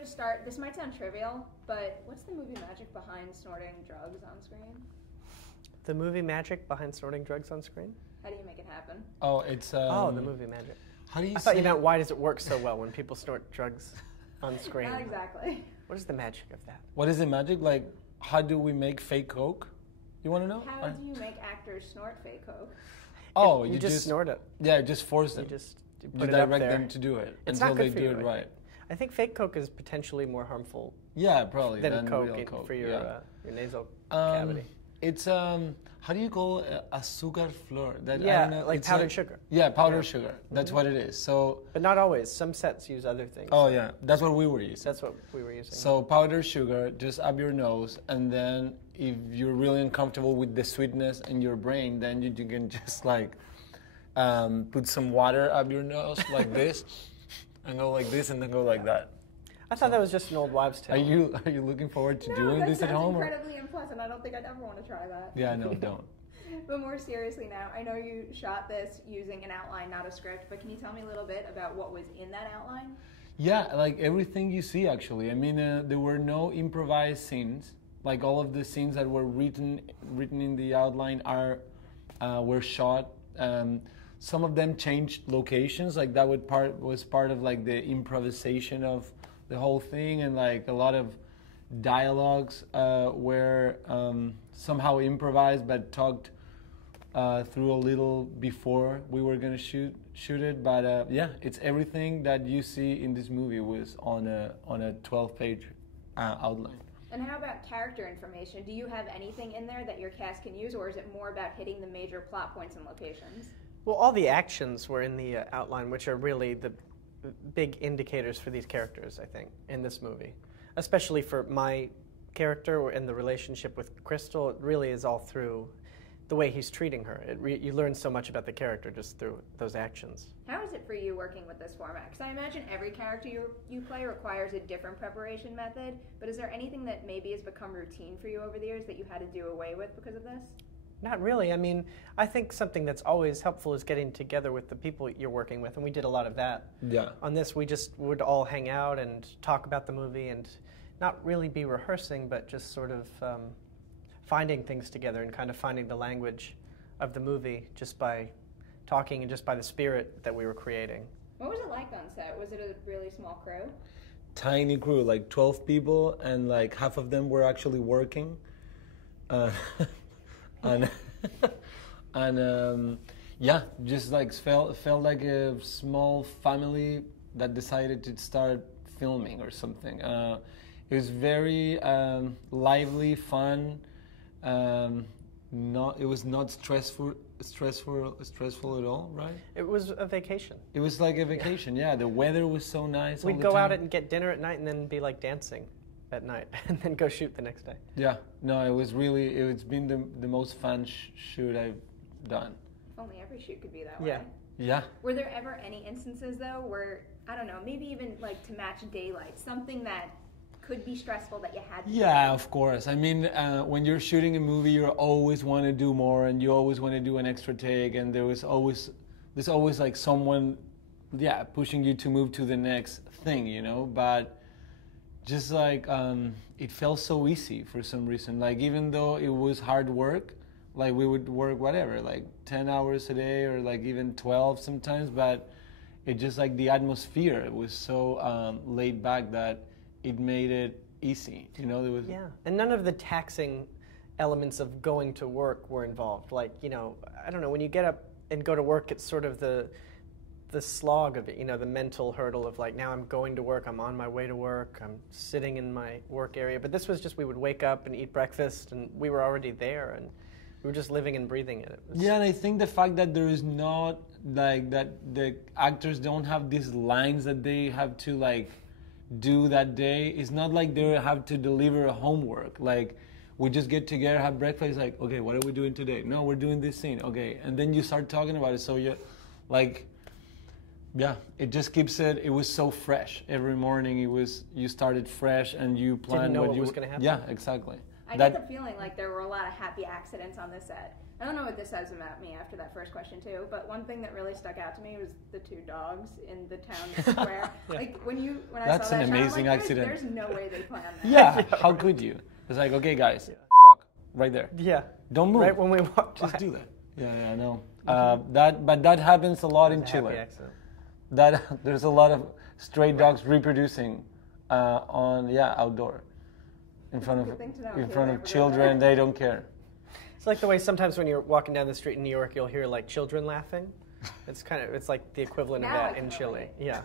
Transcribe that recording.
To start, this might sound trivial, but what's the movie magic behind snorting drugs on screen? The movie magic behind snorting drugs on screen? How do you make it happen? Oh, it's the movie magic. How do you? I thought you meant why does it work so well when people snort drugs on screen? Not exactly. What is the magic of that? What is the magic? Like, how do we make fake coke? You want to know? How do you make actors snort fake coke? Oh, you just snort it. Yeah, just force them. You put direct them to do it it's until not good they for do you, it right. I think fake coke is potentially more harmful. Yeah, probably than real coke coke for your nasal cavity. It's how do you call azúcar flor? That, yeah, I don't know, like it's powdered sugar. Yeah, powdered sugar. That's what it is. So, but not always. Some sets use other things. Oh yeah, that's what we were using. That's what we were using. So powdered sugar, just up your nose, and then if you're really uncomfortable with the sweetness in your brain, then you can just like put some water up your nose like this, and go like this, and then go like that. I thought that was just an old wives' tale. Are you looking forward to doing this at home? No, that sounds incredibly unpleasant. I don't think I'd ever want to try that. Yeah, no, don't. But more seriously now, I know you shot this using an outline, not a script, but can you tell me a little bit about what was in that outline? Yeah, like everything you see actually. I mean, there were no improvised scenes. Like all of the scenes that were written in the outline were shot. Some of them changed locations. Like that was part of like the improvisation of the whole thing, and like a lot of dialogues were somehow improvised but talked through a little before we were gonna shoot it. But yeah, it's everything that you see in this movie was on a 12-page outline. And how about character information? Do you have anything in there that your cast can use, or is it more about hitting the major plot points and locations? Well, all the actions were in the outline, which are really the big indicators for these characters, I think, in this movie. Especially for my character and the relationship with Crystal, it really is all through the way he's treating her. You learn so much about the character just through those actions. How is it for you working with this format? Because I imagine every character you play requires a different preparation method, but is there anything that maybe has become routine for you over the years that you had to do away with because of this? Not really. I mean, I think something that's always helpful is getting together with the people you're working with, and we did a lot of that. Yeah. On this, we just would all hang out and talk about the movie and not really be rehearsing, but just sort of finding things together and kind of finding the language of the movie just by talking and just by the spirit that we were creating. What was it like on set? Was it a really small crew? Tiny crew, like 12 people, and like half of them were actually working. And yeah, just like felt like a small family that decided to start filming or something. It was very lively, fun. It was not stressful at all, right? It was a vacation. It was like a vacation. Yeah, the weather was so nice. We'd go out and get dinner at night and then be like dancing at night and then go shoot the next day. Yeah, no, it's been the most fun shoot I've done. If only every shoot could be that way. Yeah. Yeah. Were there ever any instances though where, I don't know, maybe even like to match daylight, something that could be stressful that you had to do? Of course. I mean, when you're shooting a movie, you always want to do more and you always want to do an extra take, and there's always like someone pushing you to move to the next thing, you know, but just like it felt so easy for some reason. Like even though it was hard work, like we would work whatever, like 10 hours a day or like even 12 sometimes, but it just like the atmosphere, it was so laid back that it made it easy, you know. There was and none of the taxing elements of going to work were involved. Like, you know, I don't know, when you get up and go to work, it's sort of the slog of it, you know, the mental hurdle of like, now I'm going to work, I'm on my way to work, I'm sitting in my work area. But this was just, we would wake up and eat breakfast and we were already there and we were just living and breathing it. Yeah, and I think the fact that there is not like that the actors don't have these lines that they have to like do that day. It's not like they have to deliver a homework. Like we just get together, have breakfast, like, okay, what are we doing today? No, we're doing this scene. Okay, and then you start talking about it. So you like, yeah, it just keeps it was so fresh. Every morning you started fresh and you planned what was going to happen. Yeah, exactly. I get the feeling like there were a lot of happy accidents on this set. I don't know what this says about me after that first question too, but one thing that really stuck out to me was the 2 dogs in the town square. Like when I That's saw that an shot, amazing I'm like, accident. There's no way they planned that. Yeah, how could you? It's like, okay, guys, fuck, right there. Yeah. Don't move. Right when we walk Just by. do that. Yeah, I know. But that happens a lot in It's a happy Chile. accident. There's a lot of stray dogs reproducing outdoor in front Good thing to know, of too, never children. They don't care. It's like the way sometimes when you're walking down the street in New York, you'll hear like children laughing. It's like the equivalent of Now I that in can Chile. relate. Yeah.